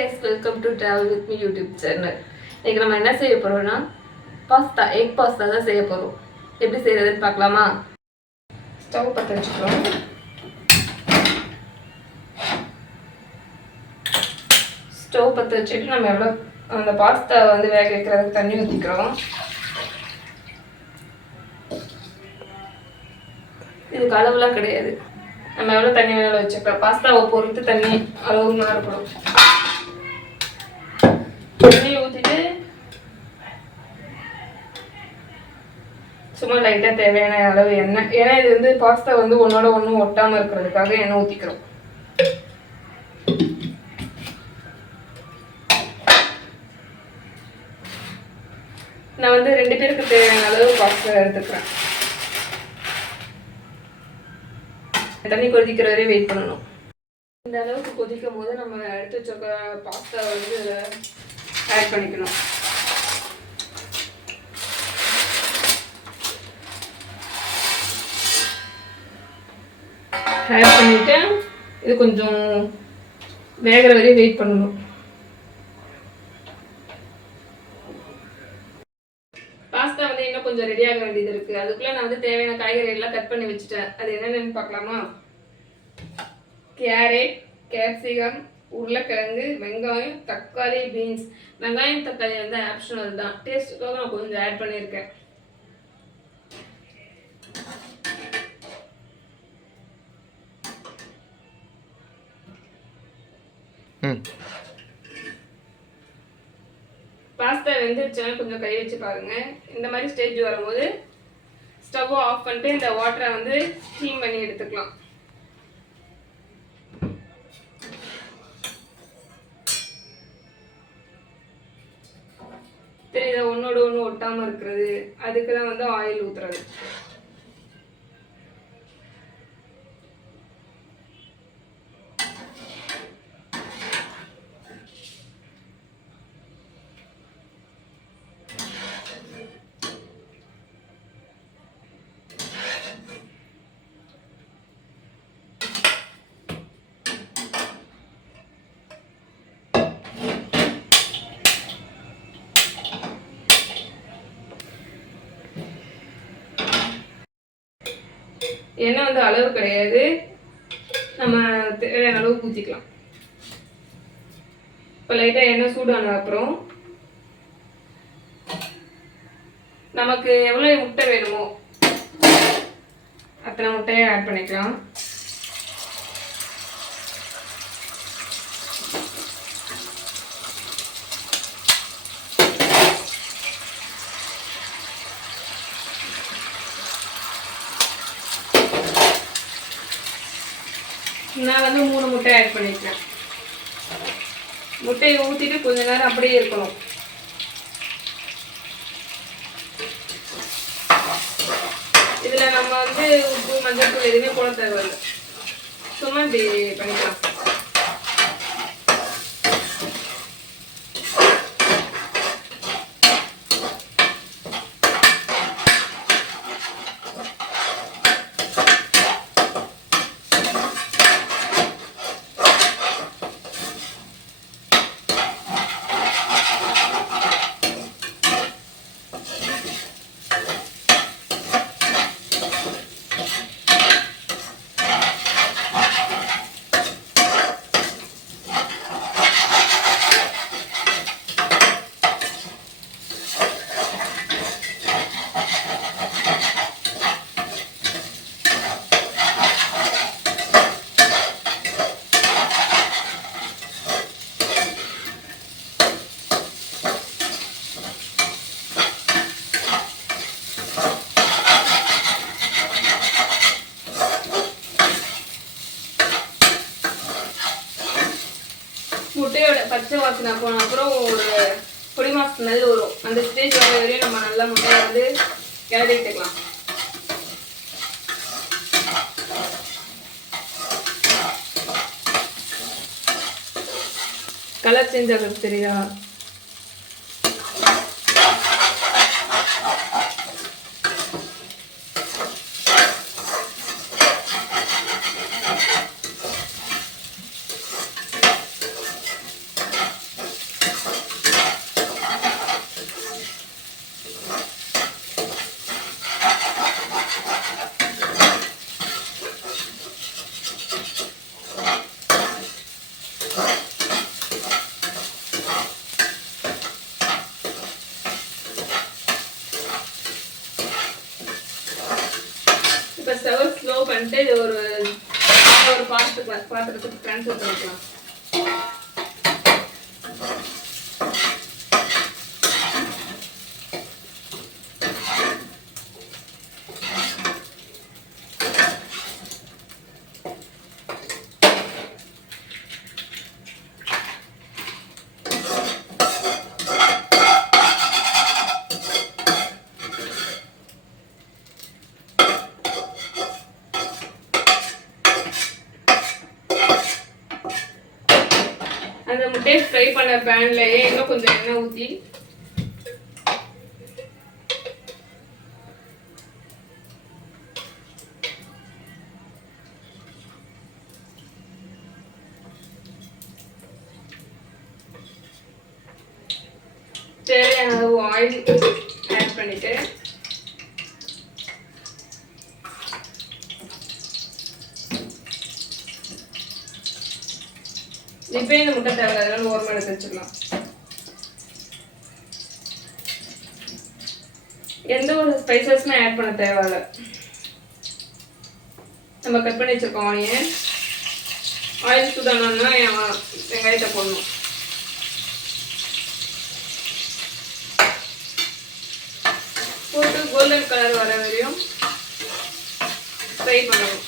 guys, welcome to Travel with Me YouTube channel. இன்னைக்கு நம்ம என்ன செய்ய போறோம்னா பாஸ்தா, எக் பாஸ்தா தான் செய்ய போறோம். எப்படி செய்யறதுன்னு பார்க்கலாமா? ஸ்டவ் பற்ற வச்சுக்கிறோம். ஸ்டவ் பற்ற வச்சுட்டு நம்ம எவ்வளோ அந்த பாஸ்தா வந்து வேக வைக்கிறதுக்கு தண்ணி ஊற்றிக்கிறோம். இதுக்கு அளவுலாம் கிடையாது, நம்ம எவ்வளோ தண்ணி வேணாலும் வச்சுக்கலாம். பாஸ்தாவை பொறுத்து தண்ணி அளவு மாறுபடும். தண்ணி ஊற்றிட்டு சும்மா லைட்டாக தேவையான அளவு எண்ணெய், ஏன்னா இது வந்து பாஸ்தா வந்து ஒன்றோட ஒன்றும் ஒட்டாமல் இருக்கிறதுக்காக எண்ணெய் ஊற்றிக்கிறோம். நான் வந்து 2 பேருக்கு தேவையான அளவு பாஸ்தா எடுத்துக்கிறேன். தண்ணி கொதிக்கிற வரையும் வெயிட் பண்ணணும். இந்த அளவுக்கு கொதிக்கும் போது நம்ம எடுத்து வச்ச பாஸ்தா வந்து ஆட் பண்ணிக்கணும். ஆட் பண்ணிட்டு இது கொஞ்சம் வேகிற வரையும் வெயிட் பண்ணணும். பாஸ்தா வந்து இன்னும் கொஞ்சம் ரெடியாக வேண்டியது இருக்கு. அதுக்குள்ள நான் வந்து தேவையான காய்கறி எல்லாம் கட் பண்ணி வச்சுட்டேன். அது என்னென்னு பார்க்கலாமா? கேரட், கேப்சிகம், உருளைக்கிழங்கு, வெங்காயம், தக்காளி, பீன்ஸ். வெங்காயம் தக்காளி வந்து ஆப்ஷனல் தான், டேஸ்ட்டுக்காக நான் கொஞ்சம் ஆட் பண்ணியிருக்கேன். பாஸ்தா வெந்துருச்சுன்னா கொஞ்சம் கை வச்சு பாருங்க. இந்த மாதிரி ஸ்டேஜ் வரும்போது ஸ்டவ் ஆஃப் பண்ணிட்டு இந்த வாட்டரை வந்து ஸ்டீம் பண்ணி எடுத்துக்கலாம். தெரியுதா, ஒன்னோட ஒன்று ஒட்டாமல் இருக்கிறது. அதுக்கு தான் வந்து ஆயில் ஊற்றுறது. எண்ணெய் வந்து அளவு கிடையாது, நம்ம தேவையான அளவு ஊற்றிக்கலாம். இப்போ லைட்டாக எண்ணெய் சூடான அப்புறம் நமக்கு எவ்வளோ முட்டை வேணுமோ அத்தனை முட்டையை ஆட் பண்ணிக்கலாம். நான் வந்து 3 முட்டை ஆட் பண்ணிக்கிறேன். முட்டையை ஊற்றிட்டு கொஞ்ச நேரம் அப்படியே இருக்கணும். இதில் நம்ம வந்து உப்பு, மஞ்சள் தூள் எதுவுமே போட தேவையில்லை, சும்மா இப்படி பண்ணிக்கலாம். முட்டையோட பச்சை வாசனை போன அப்புறம் ஒரு பொடி மாசு ஸ்மெல் வரும். அந்த ஸ்டேஜ் வர வரையும் நம்ம நல்லா முட்டையை வந்து கிளறி விட்டுக்கலாம். கலர் சேஞ்ச் ஆகிறது தெரியுதா? பண்ணிட்டு இது ஒரு பாத்திரத்துக்கு ட்ரான்ஸ்ஃபர் பண்ணிக்கலாம். அந்த முட்டையை ஃப்ரை பண்ண பேன்லயே இன்னும் கொஞ்சம் எண்ணெய் ஊற்றி தேவையான அளவு ஆயில் ஆட் பண்ணிட்டு இப்போ இந்த முட்டை தேவையில்ல ஓரமாக எடுத்து வச்சுக்கலாம். எந்த ஒரு ஸ்பைசஸுமே ஆட் பண்ண தேவையில்ல. நம்ம கட் பண்ணி வச்சிருக்கோம் ஆயில் சூடானோன்னா வெங்காயத்தை போடணும். போட்டு கோல்டன் கலர் வர வரையும் ஃப்ரை பண்ணணும்.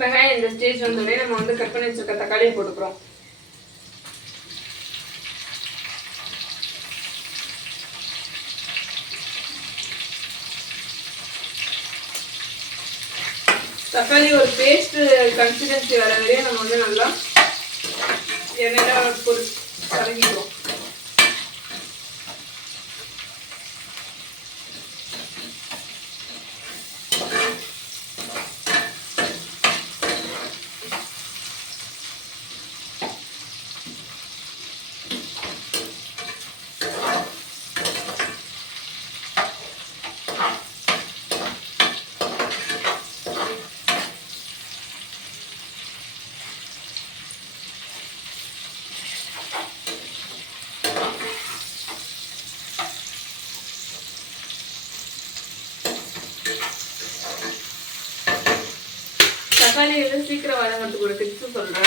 வெங்காயம் இந்த ஸ்டேஜ் வந்தோடனே நம்ம வந்து கட் பண்ணி வச்சிருக்க தக்காளியை போட்டுக்கிறோம். தக்காளி ஒரு பேஸ்ட் கன்சிஸ்டன்சி வர வரையும் நம்ம வந்து நல்லா எண்ணெயில கலக்கிடுவோம். தக்காளி வந்து சீக்கிரம் வதங்கிறதுக்கு ஒரு டிப்ஸ் சொல்கிறேன்.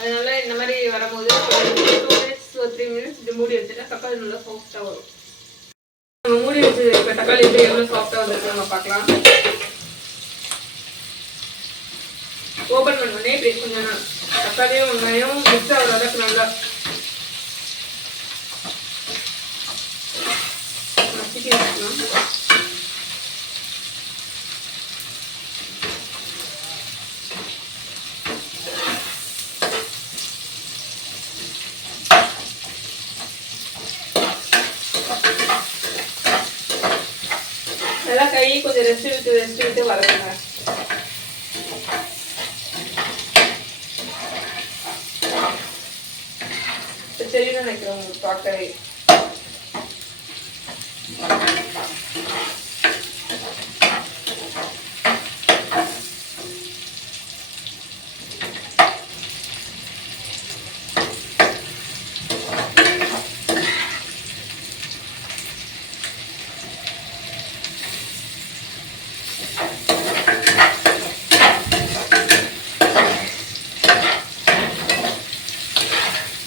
அதனால இந்த மாதிரி வரும்போது 2 minutes 3 minutes இப்படி மூடி வச்சுட்டா தக்காளி நல்லா சாஃப்டாக வரும். நம்ம மூடி வச்சு இப்போ தக்காளி எப்படி எவ்வளோ சாஃப்டாக வந்துருக்கு நம்ம பார்க்கலாம். ஓப்பன் பண்ணோடனே இப்படி கொஞ்சம் தக்காளியும் வெங்காயம் மிக்ஸ் ஆகிற அளவுக்கு நல்லா நசுக்கி வச்சுக்கலாம். நல்லா கை கொஞ்சம் ரெஸ்ட் விட்டு வதக்குங்க. தெரியும் நினைக்கிறேன் உங்களுக்கு பார்க்கவே.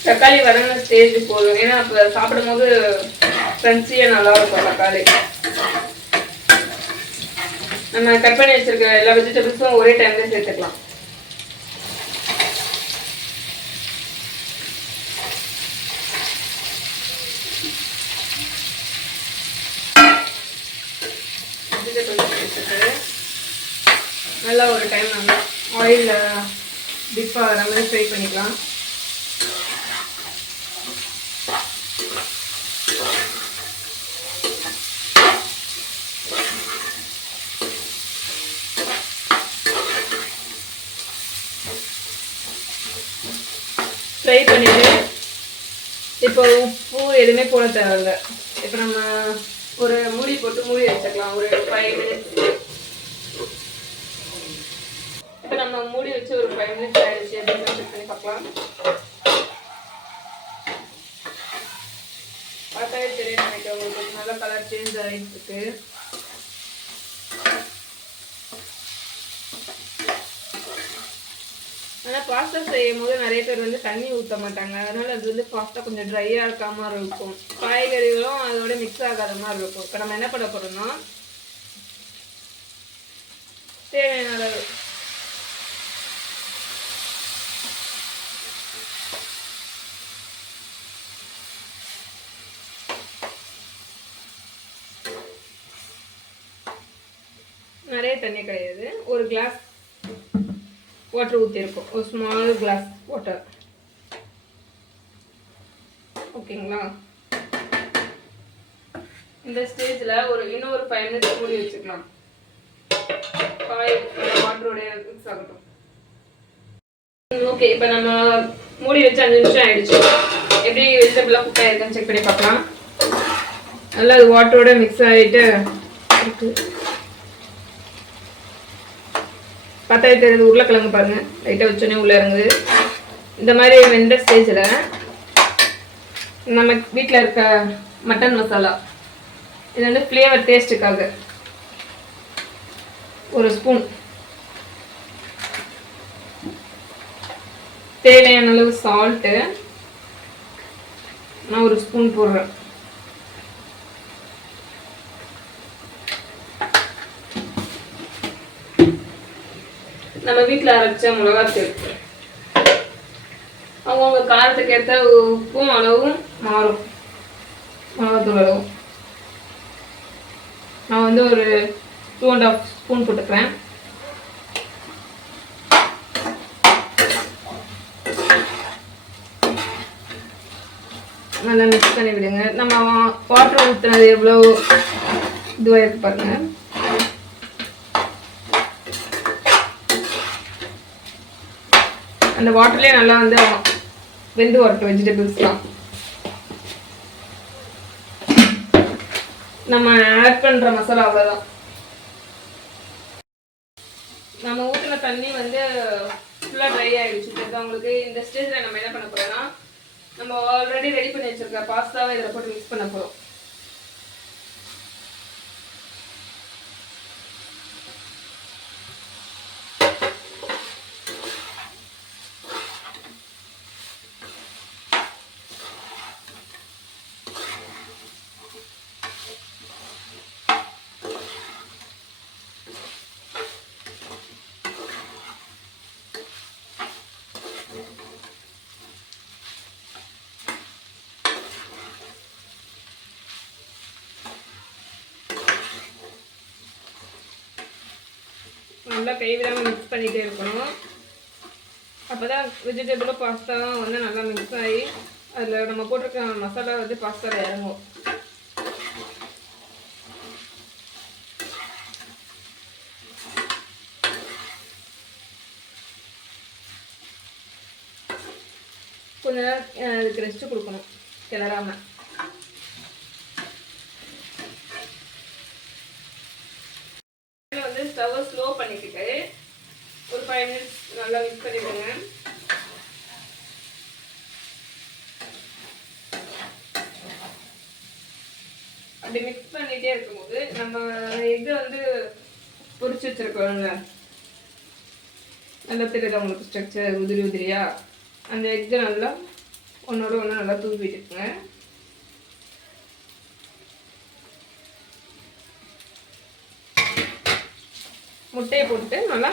தக்காளி வதங்கின ஸ்டேஜ் போதும். ஏன்னா அப்போ சாப்பிடும் போது கிரன்ச்சியாக நல்லா இருக்கும் தக்காளி. நம்ம கட் பண்ணி வச்சிருக்க எல்லா வெஜிடபிள்ஸும் ஒரே டைம்ல சேர்த்துக்கலாம். நல்லா ஒரு டைம் நல்லா ஆயிலில் டிப் ஆகிற மாதிரி ஃப்ரை பண்ணிக்கலாம். ஃப்ரை பண்ணிவிட்டு இப்போ உப்பு எதுவுமே போட தேவையில்லை. இப்போ நம்ம ஒரு மூடி போட்டு மூடி வச்சுக்கலாம் ஒரு 5 மினிட்ஸ். இப்போ நம்ம மூடி வச்சு ஒரு 5 மினிட்ஸ் ஆயிடுச்சு அப்படின்னு செக் பண்ணி பார்க்கலாம். பார்த்தாவே தெரியும் நினைக்கிறேன் உங்களுக்கு நல்லா கலர் சேஞ்ச் ஆகிட்டு இருக்கு. ஆனால் பாஸ்தா செய்யும் போது நிறைய பேர் வந்து தண்ணி ஊற்ற மாட்டாங்க. அதனால அது வந்து பாஸ்தா கொஞ்சம் ட்ரையாக இருக்க மாதிரி இருக்கும். காய்கறிகளும் அதோட மிக்ஸ் ஆகாத மாதிரி இருக்கும். இப்போ நம்ம என்ன பண்ண போறோம்னா தேவையான அளவு நிறைய தண்ணி கிடையாது, ஒரு கிளாஸ் வாட்டர் ஊற்றிருக்கோம், ஒரு ஸ்மால் கிளாஸ் வாட்டர். ஓகேங்களா? இந்த ஸ்டேஜில் இன்னொரு 5 மினிட்ஸ் மூடி வச்சுக்கலாம். வாட்டரோடைய மிக்ஸ் ஆகட்டும். ஓகே, இப்போ நம்ம மூடி வச்சு 5 நிமிஷம் ஆயிடுச்சு. எப்படி வெஜிடபிளாக குக் ஆயிருக்குன்னு செக் பண்ணி பார்க்கலாம். நல்லா அது வாட்டரோட மிக்ஸ் ஆகிட்டு இருக்கு. பார்த்தாலே தெரியுது, உருளைக்கிழங்கு பாருங்க லைட்டாக வச்சோன்னே உள்ளே இறங்குது. இந்த மாதிரி வெந்த ஸ்டேஜில் நம்ம வீட்டில் இருக்க மட்டன் மசாலா, இது வந்து ஃப்ளேவர் டேஸ்ட்டுக்காக ஒரு ஸ்பூன், தேவையான அளவு சால்ட்டு நான் ஒரு ஸ்பூன் போடுறேன். நம்ம வீட்டில் அரைச்ச மிளகாத்தூள், அவங்கவுங்க காரத்துக்கு ஏற்ற உப்பும் அளவும் மாறும். மிளகாத்தூள் அளவும் நான் வந்து ஒரு 2.5 ஸ்பூன் போட்டுக்கிறேன். நல்லா மிக்ஸ் பண்ணி விடுங்க. நம்ம வாட்டர் ஊற்றுனது எவ்வளோ இதுவாக இருக்கு பாருங்க. அந்த வாட்டர்லேயே நல்லா வந்து வெந்து வரட்டும் வெஜிடபிள்ஸ்லாம். நம்ம ஆட் பண்ணுற மசாலா அவ்வளோதான். நம்ம ஊற்றின தண்ணி வந்து ஃபுல்லாக ட்ரை ஆகிடுச்சு. உங்களுக்கு இந்த ஸ்டேஜில் நம்ம என்ன பண்ண போகிறோம்னா, நம்ம ஆல்ரெடி ரெடி பண்ணி வச்சுருக்க பாஸ்தாவை இதில் போட்டு மிக்ஸ் பண்ண போகிறோம். நல்லா கைவிடாமல் மிக்ஸ் பண்ணிகிட்டே இருக்கணும். அப்போ தான் வெஜிடபிளும் பாஸ்தாவும் வந்து நல்லா மிக்ஸ் ஆகி அதில் நம்ம போட்டிருக்க மசாலா வந்து பாஸ்தாவில் இறங்கும். கொஞ்ச நேரம் அதுக்கு ரெஸ்ட்டு கொடுக்கணும் கிளறாமல். வந்து ஸ்டவ்வை ஸ்லோ பண்ணிக்கிட்டு ஒரு 5 மினிட்ஸ் நல்லா மிக்ஸ் பண்ணிவிடுங்க. அப்படி மிக்ஸ் பண்ணிகிட்டே இருக்கும்போது நம்ம எக்கு வந்து பொரிச்சு வச்சுருக்கோம்ல, நல்லா தெரியுது உங்களுக்கு ஸ்ட்ரக்சர் உதிரி உதிரியா. அந்த எக்கு நல்லா ஒன்றோட ஒன்று நல்லா தூவிட்டுக்குங்க. முட்டையை போட்டு நல்லா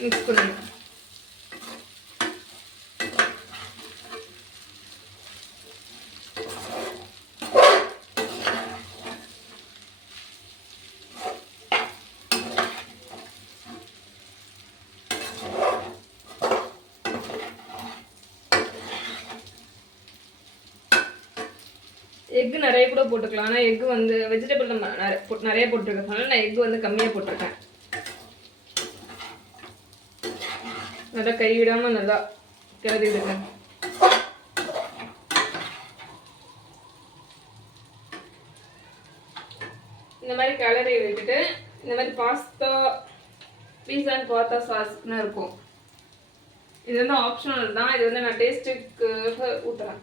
மிக்ஸ் பண்ணுங்க. எக்கு நிறைய கூட போட்டுக்கலாம். ஆனால் எக்கு வந்து வெஜிடபிள் நம்ம நிறைய போட்டுருக்கனால நான் எக்கு வந்து கம்மியாக போட்டிருக்கேன். நல்லா கைவிடாமல் நல்லா கிளறிடுங்க. பாஸ்தா பீஸா அண்ட் பாஸ்தா சாஸ்னு இருக்கும். இது வந்து ஆப்ஷனல் தான். இது வந்து நான் டேஸ்ட்டுக்கு ஊற்றுறேன்.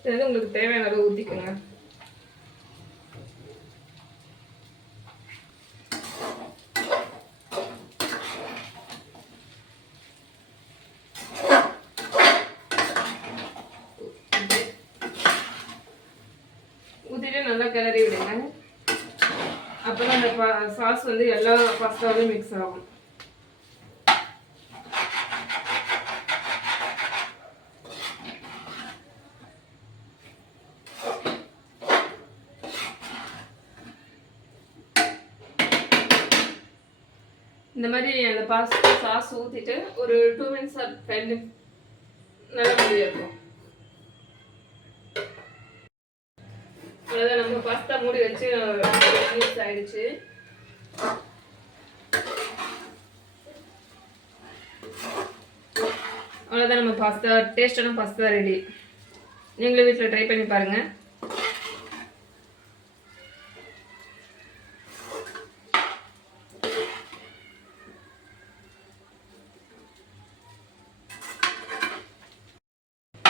இது வந்து உங்களுக்கு தேவையான அளவு ஊற்றிக்கோங்க. ஊற்றிட்டு நல்லா கிளறி விடுங்க. அப்போ தான் அந்த சாஸ் வந்து எல்லா பாஸ்தாவிலையும் மிக்ஸ் ஆகும். இந்த மாதிரி அந்த பாஸ்தா சாஸ் ஊற்றிட்டு ஒரு 2 minutes ஆர் 5 minutes நல்லா மூடி இருக்கும். அவ்வளோதான், நம்ம பாஸ்தா மூடி வச்சு 2 minutes ஆயிடுச்சு. அவ்வளோதான், நம்ம பாஸ்தா டேஸ்டான பாஸ்தா ரெடி. நீங்களும் வீட்டில் ட்ரை பண்ணி பாருங்கள்.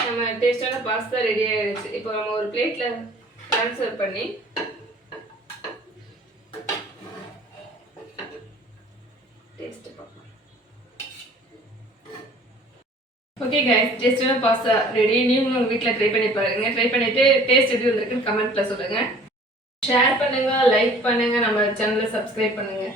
நம்ம டேஸ்டான பாஸ்தா ரெடி ஆயிடுச்சு. இப்போ நம்ம ஒரு பிளேட்ல ட்ரான்ஸ்ஃபர் பண்ணி டேஸ்ட் பார்க்கலாம். ஓகே கைஸ், டேஸ்டான பாஸ்தா ரெடி. நீங்களும் உங்கள் வீட்டில் ட்ரை பண்ணி பாருங்க. ட்ரை பண்ணிட்டு டேஸ்ட் எப்படி வந்திருக்குன்னு கமெண்ட்ல சொல்லுங்க. ஷேர் பண்ணுங்க, லைக் பண்ணுங்க, நம்ம சேனலை சப்ஸ்கிரைப் பண்ணுங்க.